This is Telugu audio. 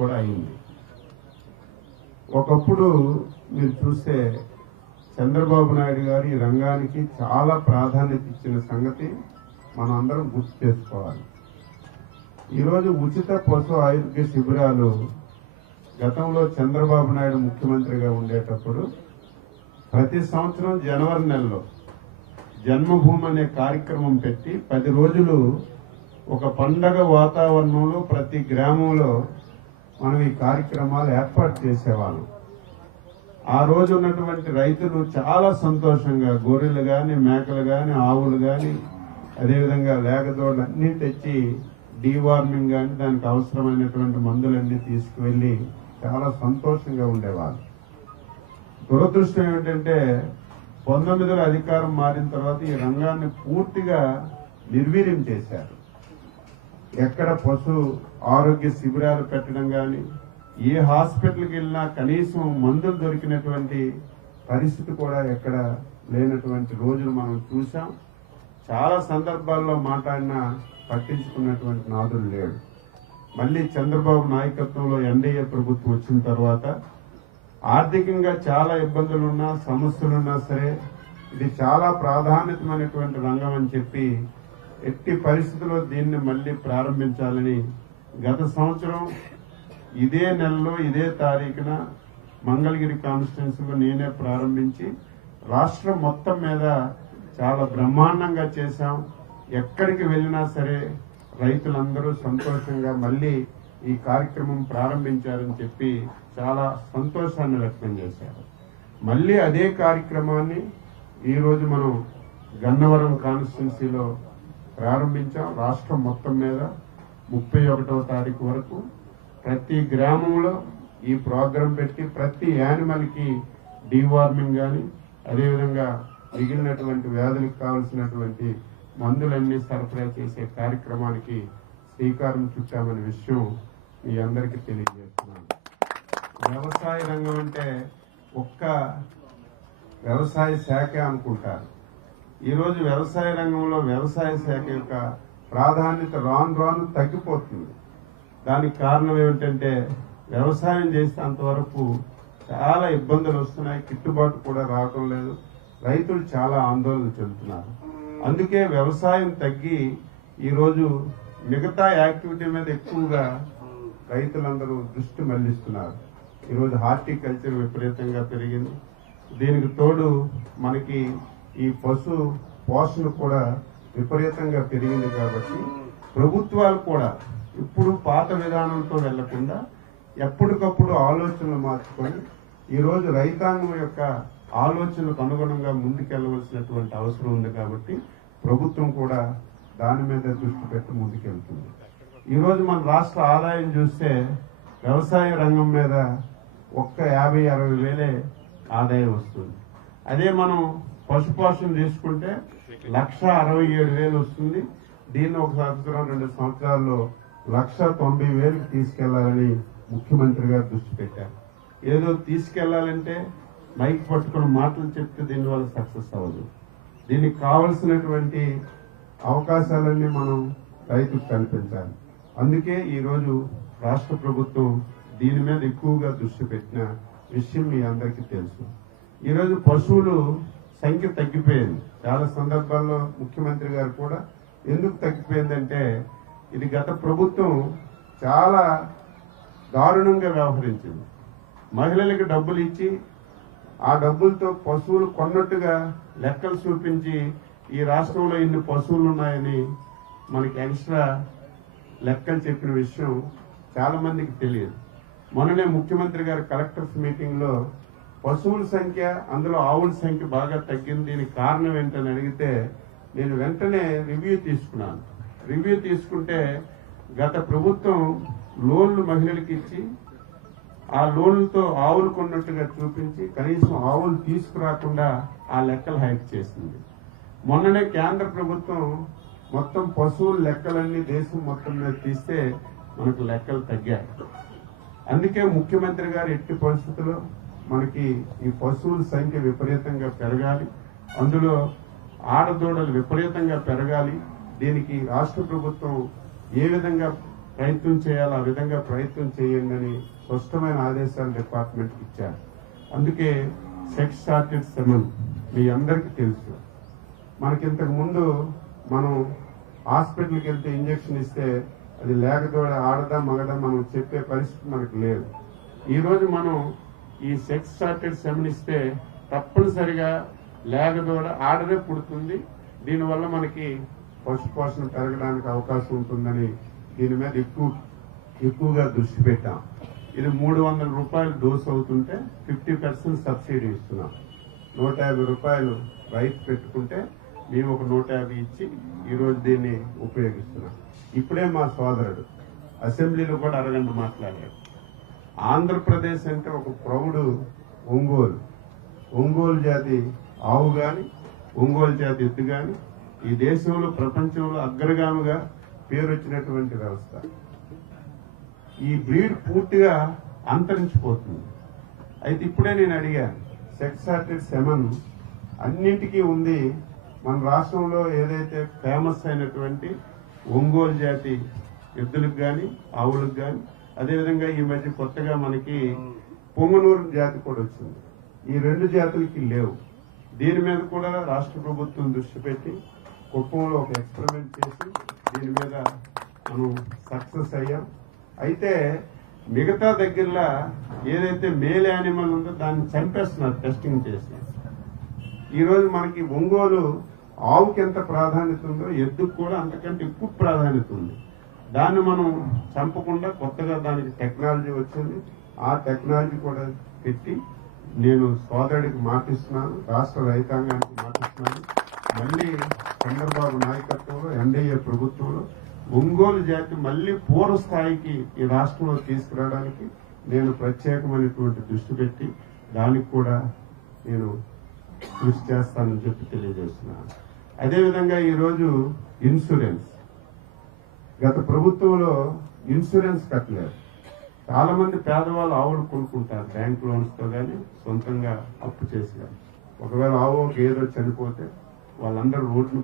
కూడా అయింది. ఒకప్పుడు మీరు చూస్తే చంద్రబాబు నాయుడు గారు ఈ రంగానికి చాలా ప్రాధాన్యత ఇచ్చిన సంగతి మనం అందరం గుర్తు చేసుకోవాలి. ఈరోజు ఉచిత పశు ఆరోగ్య శిబిరాలు గతంలో చంద్రబాబు నాయుడు ముఖ్యమంత్రిగా ఉండేటప్పుడు ప్రతి సంవత్సరం జనవరి నెలలో జన్మభూమి అనే కార్యక్రమం పెట్టి 10 రోజులు ఒక పండగ వాతావరణంలో ప్రతి గ్రామంలో మనం ఈ కార్యక్రమాలు ఏర్పాటు చేసేవాళ్ళం. ఆ రోజు ఉన్నటువంటి రైతులు చాలా సంతోషంగా గొర్రెలు కానీ, మేకలు కానీ, ఆవులు కానీ, అదేవిధంగా లేగదోళ్ళు అన్నీ తెచ్చి డీవార్మింగ్ కానీ దానికి అవసరమైనటువంటి మందులన్నీ తీసుకువెళ్ళి చాలా సంతోషంగా ఉండేవాళ్ళు. దురదృష్టం ఏమిటంటే 19లో అధికారం మారిన తర్వాత ఈ రంగాన్ని పూర్తిగా నిర్వీర్యం చేశారు. ఎక్కడ పశు ఆరోగ్య శిబిరాలు పెట్టడం కానీ, ఏ హాస్పిటల్కి వెళ్ళినా కనీసం మందులు దొరికినటువంటి పరిస్థితి కూడా ఎక్కడ లేనటువంటి రోజులు మనం చూసాం. చాలా సందర్భాల్లో మాట్లాడినా పట్టించుకున్నటువంటి నాదులు లేడు. మళ్ళీ చంద్రబాబు నాయకత్వంలో ఎన్డీఏ ప్రభుత్వం వచ్చిన తర్వాత ఆర్థికంగా చాలా ఇబ్బందులున్నా, సమస్యలున్నా సరే ఇది చాలా ప్రాధాన్యతమైనటువంటి రంగం అని చెప్పి ఎట్టి పరిస్థితుల్లో దీన్ని మళ్ళీ ప్రారంభించాలని గత సంవత్సరం ఇదే నెలలో ఇదే తారీఖున మంగళగిరి కాన్స్టిట్యున్సీలో నేనే ప్రారంభించి రాష్ట్రం మొత్తం మీద చాలా బ్రహ్మాండంగా చేశాం. ఎక్కడికి వెళ్ళినా సరే రైతులందరూ సంతోషంగా మళ్ళీ ఈ కార్యక్రమం ప్రారంభించారని చెప్పి చాలా సంతోషాన్ని వ్యక్తం చేశారు. మళ్ళీ అదే కార్యక్రమాన్ని ఈరోజు మనం గన్నవరం కాన్స్టిట్యున్సీలో ప్రారంభించాం. రాష్ట్రం మొత్తం మీద 31వ తారీఖు వరకు ప్రతి గ్రామంలో ఈ ప్రోగ్రాం పెట్టి ప్రతి యానిమల్కి డీవార్మింగ్ కానీ, అదేవిధంగా మిగిలినటువంటి వ్యాధులకు కావలసినటువంటి మందులన్నీ సరఫరా చేసే కార్యక్రమానికి శ్రీకారం చుట్టామనే విషయం మీ అందరికీ తెలియజేస్తున్నాను. వ్యవసాయ రంగం అంటే ఒక్క వ్యవసాయ శాఖ అనుకుంటారు. ఈరోజు వ్యవసాయ రంగంలో వ్యవసాయ శాఖ యొక్క ప్రాధాన్యత రాను రాను తగ్గిపోతుంది. దానికి కారణం ఏమిటంటే వ్యవసాయం చేస్తే అంతవరకు చాలా ఇబ్బందులు వస్తున్నాయి, గిట్టుబాటు కూడా రావటం లేదు, రైతులు చాలా ఆందోళన చెందుతున్నారు. అందుకే వ్యవసాయం తగ్గి ఈరోజు మిగతా యాక్టివిటీ మీద ఎక్కువగా రైతులందరూ దృష్టి మళ్లిస్తున్నారు. ఈరోజు హార్టికల్చర్ విపరీతంగా పెరిగింది. దీనికి తోడు మనకి ఈ పశు పోషణ కూడా విపరీతంగా పెరిగింది. కాబట్టి ప్రభుత్వాలు కూడా ఇప్పుడు పాత విధానంతో వెళ్లకుండా ఎప్పటికప్పుడు ఆలోచనలు మార్చుకొని ఈరోజు రైతాంగం యొక్క ఆలోచనలకు అనుగుణంగా ముందుకెళ్లవలసినటువంటి అవసరం ఉంది. కాబట్టి ప్రభుత్వం కూడా దాని మీద దృష్టి పెట్టి ముందుకెళ్తుంది. ఈరోజు మన రాష్ట్ర ఆదాయం చూస్తే వ్యవసాయ రంగం మీద ఒక్క 50-60 వేలే ఆదాయం వస్తుంది. అదే మనం పశుపోషణ తీసుకుంటే 1,67,000 వస్తుంది. దీన్ని ఒక సంవత్సరం 2 సంవత్సరాల్లో 1,90,000కి తీసుకెళ్లాలని ముఖ్యమంత్రి గారు దృష్టి పెట్టారు. ఏదో తీసుకెళ్లాలంటే మైక్ పట్టుకుని మాటలు చెప్తే దీనివల్ల సక్సెస్ అవ్వదు. దీనికి కావలసినటువంటి అవకాశాలన్నీ మనం రైతుకు కల్పించాలి. అందుకే ఈరోజు రాష్ట్ర ప్రభుత్వం దీని మీద ఎక్కువగా దృష్టి పెట్టిన విషయం మీ అందరికీ తెలుసు. ఈరోజు పశువులు సంఖ్య తగ్గిపోయింది. చాలా సందర్భాల్లో ముఖ్యమంత్రి గారు కూడా ఎందుకు తగ్గిపోయిందంటే ఇది గత ప్రభుత్వం చాలా దారుణంగా వ్యవహరించింది. మహిళలకు డబ్బులు ఇచ్చి ఆ డబ్బులతో పశువులు కొన్నట్టుగా లెక్కలు చూపించి ఈ రాష్ట్రంలో ఇన్ని పశువులు ఉన్నాయని మనకి ఎక్స్ట్రా లెక్కలు చెప్పిన విషయం చాలా మందికి తెలియదు. మొన్ననే ముఖ్యమంత్రి గారు కలెక్టర్స్ మీటింగ్ లో పశువుల సంఖ్య, అందులో ఆవుల సంఖ్య బాగా తగ్గింది, దీనికి కారణం ఏంటని అడిగితే నేను వెంటనే రివ్యూ తీసుకున్నాను. రివ్యూ తీసుకుంటే గత ప్రభుత్వం లోన్లు మహిళలకు ఇచ్చి ఆ లోన్లతో ఆవులు కొన్నట్టుగా చూపించి కనీసం ఆవులు తీసుకురాకుండా ఆ లెక్కలు హైక్ చేసింది. మొన్ననే కేంద్ర ప్రభుత్వం మొత్తం పశువుల లెక్కలన్నీ దేశం మొత్తం మీద తీస్తే మనకు లెక్కలు తగ్గాయి. అందుకే ముఖ్యమంత్రి గారు ఎట్టి పరిస్థితుల్లో మనకి ఈ పశువుల సంఖ్య విపరీతంగా పెరగాలి, అందులో ఆడదూడలు విపరీతంగా పెరగాలి. దీనికి రాష్ట్ర ప్రభుత్వం ఏ విధంగా ప్రయత్నం చేయాలి, ఆ విధంగా ప్రయత్నం చేయండి అని స్పష్టమైన ఆదేశాలు డిపార్ట్మెంట్కి ఇచ్చారు. అందుకే సెక్స్ షార్టేజ్ సెమన్ మీ అందరికీ తెలుసు. మనకింతకు ముందు మనం హాస్పిటల్కి వెళ్తే ఇంజక్షన్ ఇస్తే అది లేకదోడ ఆడదా మగదా మనం చెప్పే పరిస్థితి మనకు లేదు. ఈరోజు మనం ఈ సెక్స్ షార్టేజ్ సెమన్ ఇస్తే తప్పనిసరిగా లేకదోడ ఆడదే పుడుతుంది. దీనివల్ల మనకి పశుపోషణ పెరగడానికి అవకాశం ఉంటుందని దీని మీద ఎక్కువగా దృష్టి పెట్టాం. ఇది 300 రూపాయలు డోస్ అవుతుంటే 50% సబ్సిడీ ఇస్తున్నాం. 150 రూపాయలు రైతు పెట్టుకుంటే మేము ఒక 150 ఇచ్చి ఈరోజు దీన్ని ఉపయోగిస్తున్నాం. ఇప్పుడే మా సోదరుడు అసెంబ్లీలో కూడా అరగంట మాట్లాడారు. ఆంధ్రప్రదేశ్ అంటే ఒక ప్రౌఢ ఒంగోలు జాతి ఆవు కానీ ఒంగోలు జాతి ఎద్దు కానీ ఈ దేశంలో ప్రపంచంలో అగ్రగామిగా పేరు వచ్చినటువంటి వ్యవస్థ. ఈ బ్రీడ్ పూర్తిగా అంతరించిపోతుంది. అయితే ఇప్పుడే నేను అడిగాను, సెక్స్ షార్టేజ్ సెమన్ అన్నింటికీ ఉంది. మన రాష్ట్రంలో ఏదైతే ఫేమస్ అయినటువంటి ఒంగోలు జాతి ఎద్దులకు కానీ ఆవులకు కానీ, అదేవిధంగా ఈ మధ్య కొత్తగా మనకి పొంగనూరు జాతి కూడా వచ్చింది. ఈ 2 జాతులకి లేవు. దీని మీద కూడా రాష్ట్ర ప్రభుత్వం దృష్టి పెట్టి కుప్పంలో ఒక ఎక్స్పెరిమెంట్ చేసి దీని మీద మనం సక్సెస్ అయ్యాం. అయితే మిగతా దగ్గరలో ఏదైతే మేల్ యానిమల్ ఉందో దాన్ని చంపేస్తున్నారు టెస్టింగ్ చేసి. ఈరోజు మనకి ఒంగోలు ఆవుకి ఎంత ప్రాధాన్యత ఉందో ఎద్దుకు కూడా అంతకంటే ఎక్కువ ప్రాధాన్యత ఉంది. దాన్ని మనం చంపకుండా కొత్తగా దానికి టెక్నాలజీ వచ్చింది. ఆ టెక్నాలజీ కూడా పెట్టి నేను సోదరుడికి మాటిస్తున్నాను, రాష్ట్ర రైతాంగానికి మాటిస్తున్నాను. మళ్ళీ చంద్రబాబు నాయకత్వంలో ఎన్డీఏ ప్రభుత్వంలో ఒంగోలు జాతి మళ్ళీ పూర్వ స్థాయికి ఈ రాష్ట్రంలో తీసుకురావడానికి నేను ప్రత్యేకమైనటువంటి దృష్టి పెట్టి దానికి కూడా నేను కృషి చేస్తానని చెప్పి తెలియజేస్తున్నాను. అదేవిధంగా ఈరోజు ఇన్సూరెన్స్, గత ప్రభుత్వంలో ఇన్సూరెన్స్ కట్టలేదు. చాలా మంది పేదవాళ్ళు ఆవులు కొనుక్కుంటారు బ్యాంక్ లోన్స్తో కానీ సొంతంగా అప్పు చేసి. ఒకవేళ ఆవు గేదె చనిపోతే వాళ్ళందరూ రోడ్లు